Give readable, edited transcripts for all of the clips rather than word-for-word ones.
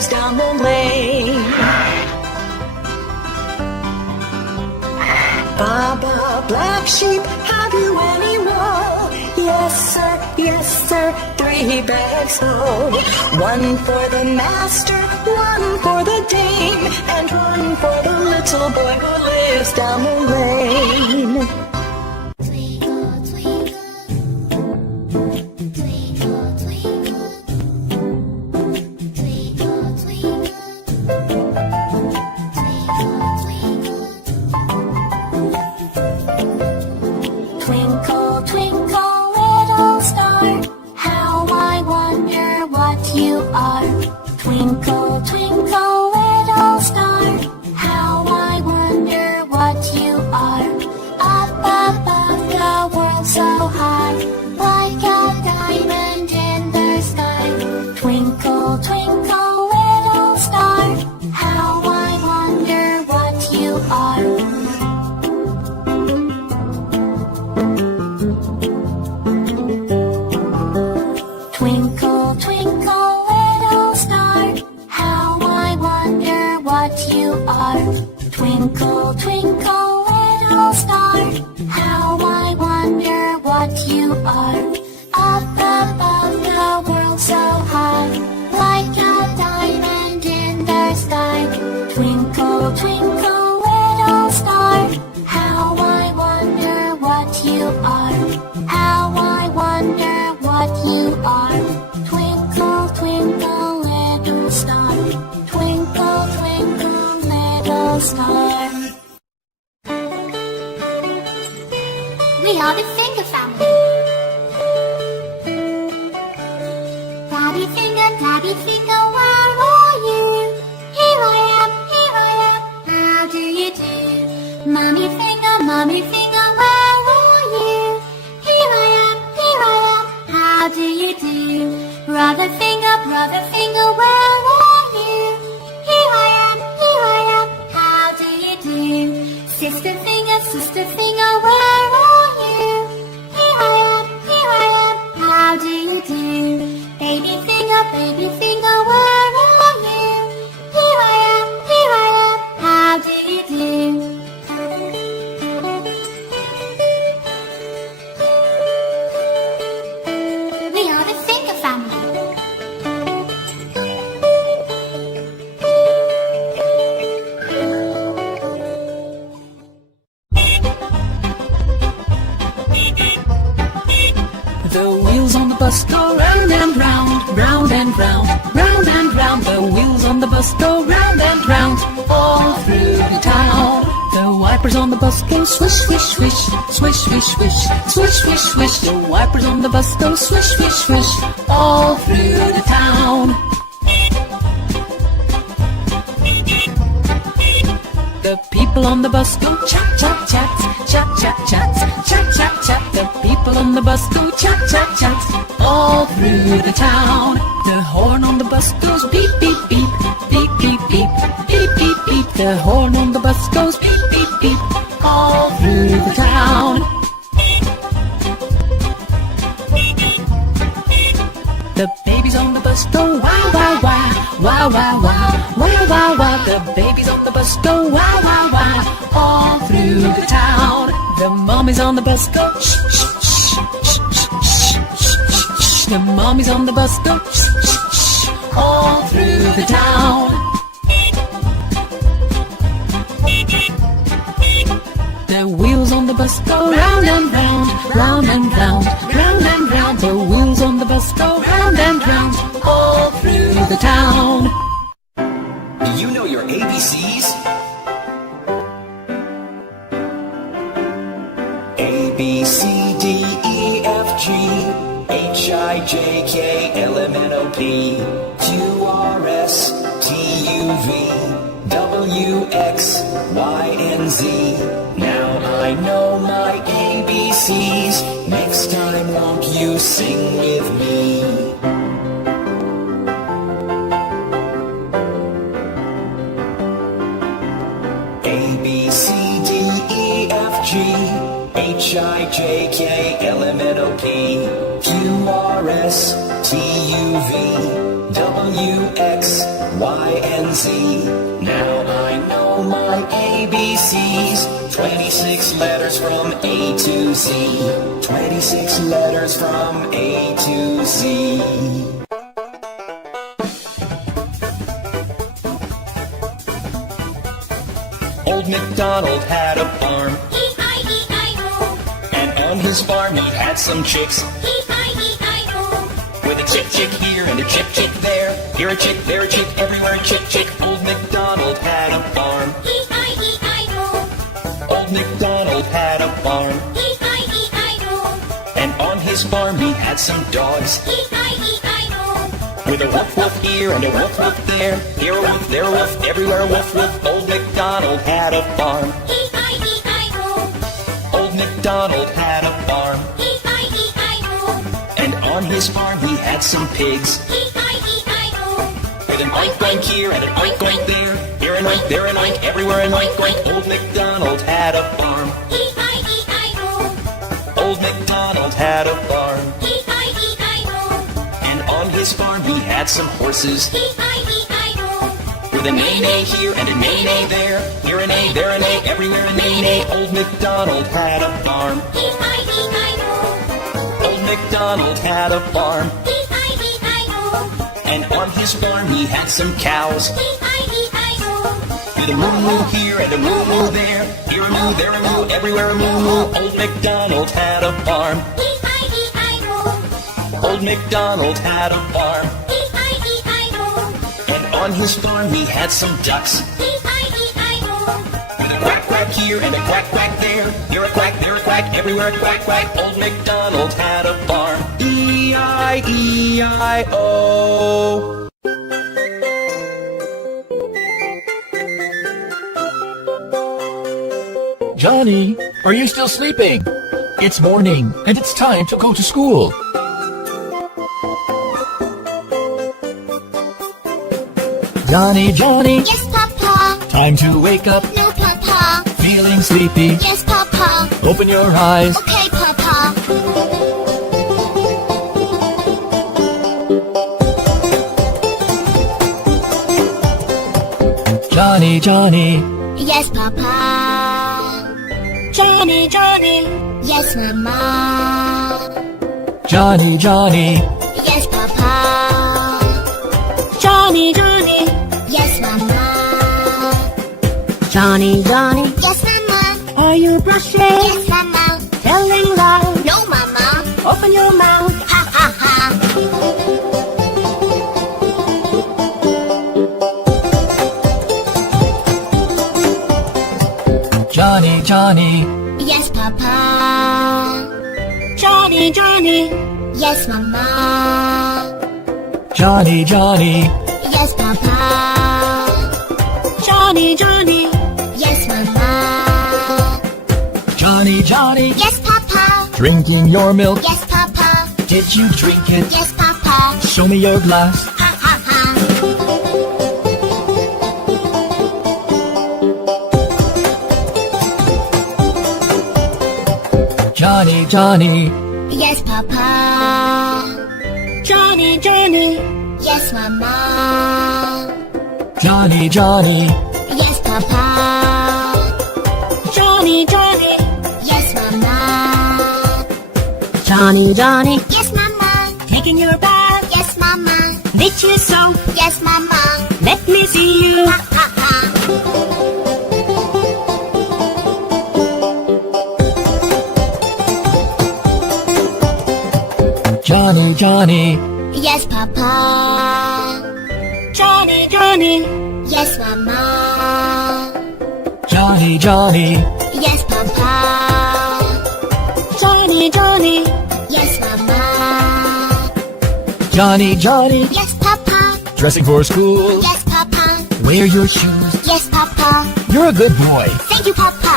lives down the lane. Baba, black sheep, have you any wool? Yes sir, 3 bags full. 1 for the master, 1 for the dame, and 1 for the little boy who lives down the lane. Twinkle, twinkle, little star, how I wonder what you are. Twinkle, twinkle, little star, how I wonder what you are. Up above the world so high, like a diamond in the sky. Twinkle, twinkle, little star, how I wonder what you are. Twinkle, twinkle, little star, how I wonder what you are. Twinkle, twinkle, little star, how I wonder what you are. Up above the world so high, like a diamond in the sky. Twinkle, twinkle, little star, how I wonder what you are. How I wonder what you are. Twinkle, twinkle, little star. Twinkle, twinkle, little star. We are the Finger family. Daddy Finger, where are you? Here I am, how do you do? Mommy Finger, where are you? Here I am, how do you do? Brother Finger, where are you? Here I am, how do you do? Sister Finger, where are you? Here I am, how do you do? Baby Finger, where are you? Here I am, how do you do? We are the Finger family. The wheels on the bus go round and round, round and round, round and round. The wheels on the bus go round and round, all through the town. The wipers on the bus go swish, swish, swish, swish, swish, swish, swish, swish, swish. The wipers on the bus go swish, swish, swish, all through the town. The people on the bus go chat, chat, chat, chat, chat, chat, chat, chat, chat. The people on the bus go chat, chat, chat, all through the town. The horn on the bus goes beep, beep, beep, beep, beep, beep, beep, beep, beep. The horn on the bus goes beep, beep, beep, all through the town. The babies on the bus go wow, wow, wow, wow, wow, wow, wow, wow, wow. The babies on the bus go wow, wow, wow, all through the town. The mommies on the bus go shh, shh, shh, shh, shh, shh, shh, shh. The mommies on the bus go shh, shh, shh, all through the town. The wheels on the bus go round and round, round and round, round and round. The wheels on the bus go round and round, all through the town. Do you know your ABCs? A, B, C, D, E, F, G, H, I, J, K, L, M, N, O, P, Q, R, S, T, U, V, W, X, Y, and Z. Now I know my ABCs. Next time won't you sing with me? A, B, C, D, E, F, G, H, I, J, K, L, M, N, O, P, Q, R, S, T, U, V, W, X, Y, and Z. Now I know my ABCs. 26 letters from A to Z. 26 letters from A to Z. Old MacDonald had a farm, E-I-E-I-O, and on his farm he had some chicks. E-I-E-I-O, With a chick here and a chick there. Here a chick, there a chick, everywhere a chick. Old MacDonald had a farm. E-I-E-I-O, Old MacDonald had a farm. E-I-E-I-O, And on his farm he had some dogs. E-I-E-I-O, With a woof woof here and a woof woof there. Here a woof, there a woof, everywhere a woof woof. Old MacDonald had a farm. E-I-E-I-O, Old MacDonald had a farm. E-I-E-I-O, And on his farm he had some pigs. E-I-E-I-O, With an oink oink here and an oink oink there. Here an oink, there an oink, everywhere an oink oink. Old MacDonald had a farm. E-I-E-I-O, Old MacDonald had a farm. E-I-E-I-O, And on his farm he had some horses. E-I-E-I-O, With a neigh-neigh here and a neigh-neigh there. Here a neigh, there a neigh, everywhere a neigh-neigh. Old MacDonald had a farm. E-I-E-I-O, Old MacDonald had a farm. E-I-E-I-O, And on his farm he had some cows. E-I-E-I-O, With a moo-moo here and a moo-moo there. Here a moo, there a moo, everywhere a moo-moo. Old MacDonald had a farm. E-I-E-I-O, Old MacDonald had a farm. E-I-E-I-O, And on his farm he had some ducks. E-I-E-I-O, With a quack quack here and a quack quack there. Here a quack, there a quack, everywhere a quack quack. Old MacDonald had a farm. E-I-E-I-O. Johnny, are you still sleeping? It's morning, and it's time to go to school. Johnny, Johnny, yes, Papa, time to wake up. no, Papa, Feeling sleepy? yes, Papa, Open your eyes. okay, Papa, Johnny, Johnny, yes, Papa, Johnny, Johnny, yes, Mama, Johnny, Johnny, yes, Papa, Johnny, Johnny, yes, Mama, Johnny, Johnny, yes, Mama, are you brushing? yes, Mama, Telling loud, no, Mama, open your mouth. ha, ha, ha, Johnny, Johnny, yes, Papa, Johnny, Johnny, yes, Mama, Johnny, Johnny, yes, Papa, Johnny, Johnny, yes, Mama, Johnny, Johnny, yes, Papa, drinking your milk. yes, Papa, Did you drink it? yes, Papa, Show me your glass. ha, ha, ha, Johnny, Johnny, yes, Papa, Johnny, Johnny, yes, Mama, Johnny, Johnny, yes, Papa, Johnny, Johnny, yes, Mama, Johnny, Johnny, yes, Mama, taking your bath. yes, Mama, Did you soap? yes, Mama, Let me see you. ha, ha, ha, Johnny, Johnny, yes, Papa, Johnny, Johnny, yes, Mama, Johnny, Johnny, yes, Papa, Johnny, Johnny, yes, Mama, Johnny, Johnny, yes, Papa, dressing for school. yes, Papa, Wear your shoes. yes, Papa, You're a good boy. thank you, Papa,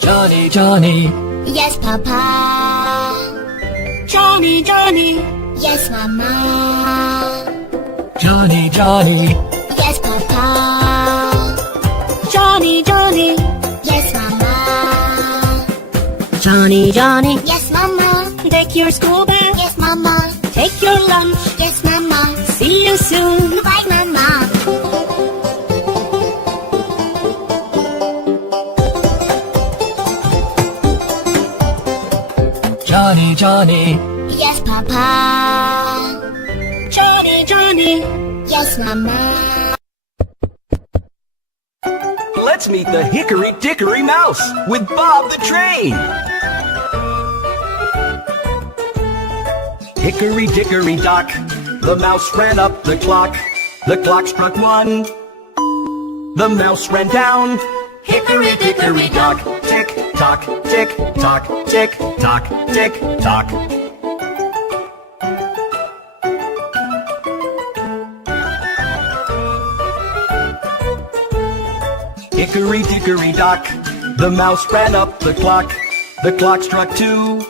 Johnny, Johnny, yes, Papa, Johnny, Johnny, yes, Mama, Johnny, Johnny, yes, Papa, Johnny, Johnny, yes, Mama, Johnny, Johnny, Yes, Mama. take your school bag. Yes, Mama. Take your lunch. Yes, Mama. See you soon. Goodbye, Mama. Johnny, Johnny, Yes, Papa. Johnny, Johnny, Yes, Mama. Let's meet the Hickory Dickory Mouse with Bob the Train. Hickory Dickory Dock, the mouse ran up the clock. The clock struck 1. The mouse ran down. Hickory Dickory Dock, tick tock, tick tock, tick tock, tick tock. Hickory Dickory Dock, the mouse ran up the clock. The clock struck 2.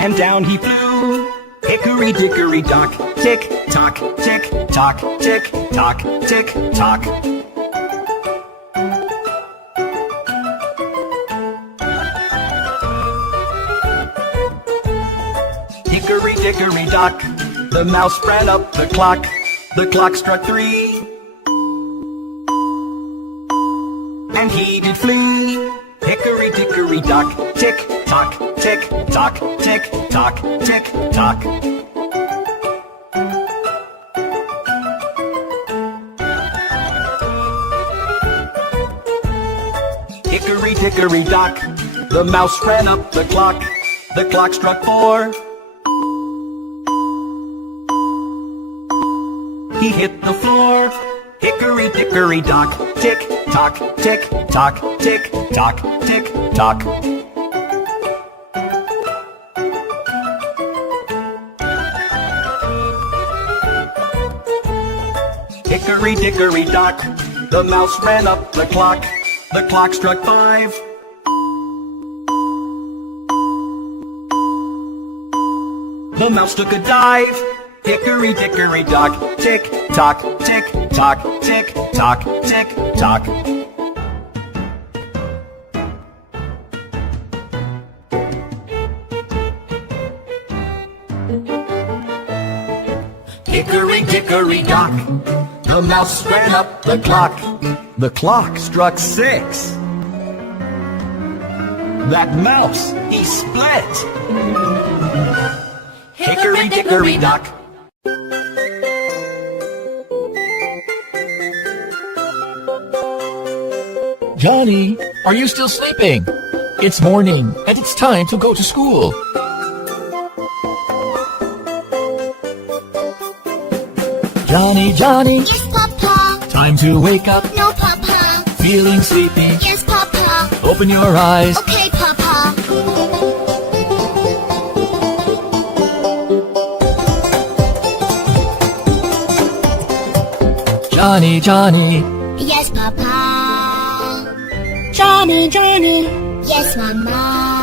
And down he flew. Hickory Dickory Dock, tick tock, tick tock, tick tock, tick tock. Hickory Dickory Dock, the mouse ran up the clock. The clock struck 3. And he did flee. Hickory Dickory Dock, tick tock, tick tock, tick tock, tick tock. Hickory Dickory Dock, the mouse ran up the clock. The clock struck 4. He hit the floor. Hickory Dickory Dock, tick tock, tick tock, tick tock, tick tock. Hickory Dickory Dock, the mouse ran up the clock. The clock struck 5. The mouse took a dive. Hickory Dickory Dock, tick tock, tick tock, tick tock, tick tock. Hickory Dickory Dock, the mouse ran up the clock. The clock struck 6. That mouse, he split. Hickory Dickory Dock. Johnny, are you still sleeping? It's morning, and it's time to go to school. Johnny, Johnny, Yes, Papa. time to wake up. No, Papa. Feeling sleepy? Yes, Papa. Open your eyes. Okay, Papa. Johnny, Johnny, Yes, Papa. Johnny, Johnny, Yes, Mama.